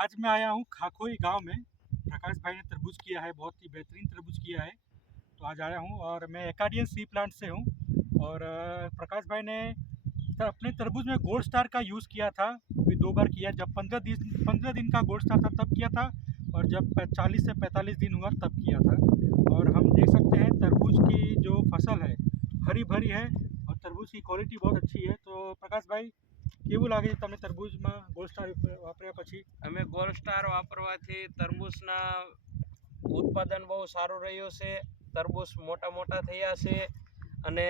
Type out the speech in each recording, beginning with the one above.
आज मैं आया हूँ खाखोई गांव में। प्रकाश भाई ने तरबूज किया है, बहुत ही बेहतरीन तरबूज किया है। तो आज आया हूँ और मैं एकाडियन सी प्लांट से हूँ। और प्रकाश भाई ने अपने तरबूज में गोल्ड स्टार का यूज़ किया था। अभी 2 बार किया, जब 15 दिन का गोल्ड स्टार था तब किया था, और जब 40 से 45 दिन हुआ तब किया था। और हम देख सकते हैं तरबूज की जो फसल है हरी भरी है और तरबूज की क्वालिटी बहुत अच्छी है। तो प्रकाश भाई, કેવું લાગે છે તમને તરબૂજમાં ગોલ્ડ સ્ટાર વાપર્યા પછી? અમે ગોલ્ડ સ્ટાર વાપરવાથી તરબૂચના ઉત્પાદન બહુ સારું રહ્યું છે. તરબૂચ મોટા મોટા થયા છે અને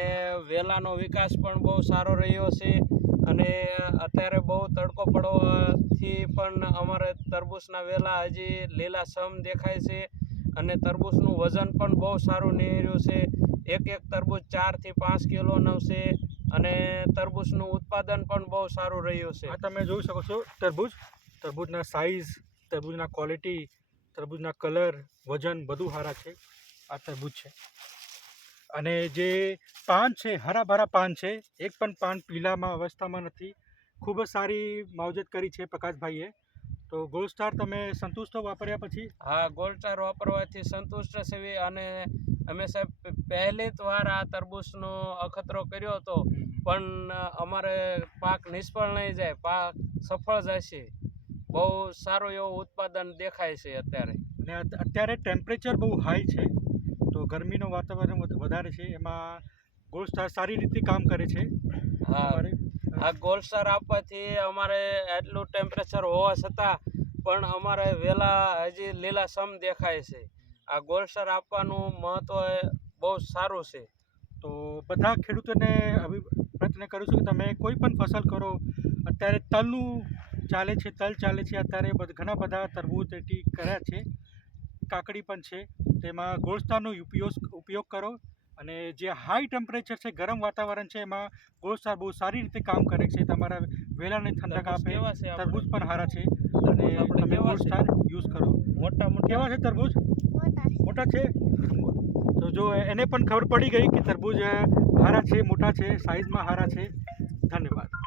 વેલાનો વિકાસ પણ બહુ સારો રહ્યો છે. અને અત્યારે બહુ તડકો પડવાથી પણ અમારે તરબૂચના વેલા હજી લીલાછમ દેખાય છે અને તરબૂચનું વજન પણ બહુ સારું નીકળ્યું છે. એક તરબૂચ 4 થી 5 કિલોનું છે અને તરબૂચનું ઉત્પાદન પણ બહુ સારું રહ્યું છે. આ તમે જોઈ શકો છો તરબૂચના સાઇઝ, તરબૂચના ક્વોલિટી, તરબૂચના કલર, વજન બધું સારા છે. આ તરબૂચ છે અને જે પાન છે હરા ભરા પાન છે, એક પણ પાન પીલામાં અવસ્થામાં નથી. ખૂબ જ સારી માવજત કરી છે પ્રકાશભાઈએ. તો ગોલ્ડ સ્ટાર તમે સંતુષ્ટ વાપર્યા પછી? હા, ગોલ્ડ સ્ટાર વાપરવાથી સંતુષ્ટ છે અને અમે સાહેબ પહેલી જ વાર આ તરબૂચનો અખતરો કર્યો હતો, પણ અમારે પાક નિષ્ફળ નહીં જાય, પાક સફળ જશે. બહુ સારું એવું ઉત્પાદન દેખાય છે અત્યારે. અને અત્યારે ટેમ્પરેચર બહુ હાઈ છે, તો ગરમીનું વાતાવરણ વધારે છે, એમાં ગોલ્ડ સ્ટાર સારી રીતે કામ કરે છે. હા, આ ગોલ્ડ સ્ટાર આપવાથી અમારે એટલું ટેમ્પરેચર હોવા છતાં પણ અમારે વેલા હજી લીલાછમ દેખાય છે. આ ગોલ્ડ સ્ટાર આપવાનું મહત્વ બહુ સારું છે. તો બધા ખેડૂતોને પ્રયત્ન કરું છું કે તમે કોઈ પણ ફસલ કરો. અત્યારે તલનું ચાલે છે, તલ ચાલે છે, અત્યારે ઘણા બધા તરબૂચ કર્યા છે, કાકડી પણ છે. તેમાં ગોલ્ડ સ્ટારનો ઉપયોગ કરો. અને જે હાઈ ટેમ્પરેચર છે, ગરમ વાતાવરણ છે, એમાં ગોલ્ડ સ્ટાર બહુ સારી રીતે કામ કરે છે. તમારા વેલાને ઠંડક આપે, તરબૂચ પણ સારા છે અને તમે ગોલ્ડ સ્ટાર યુઝ કરો. મોટા કેવા છે તરબૂચ? મોટા છે. તો જો એને પણ ખબર પડી ગઈ કે તરબૂચ સારા છે, મોટા છે, સાઇઝમાં સારા છે. ધન્યવાદ.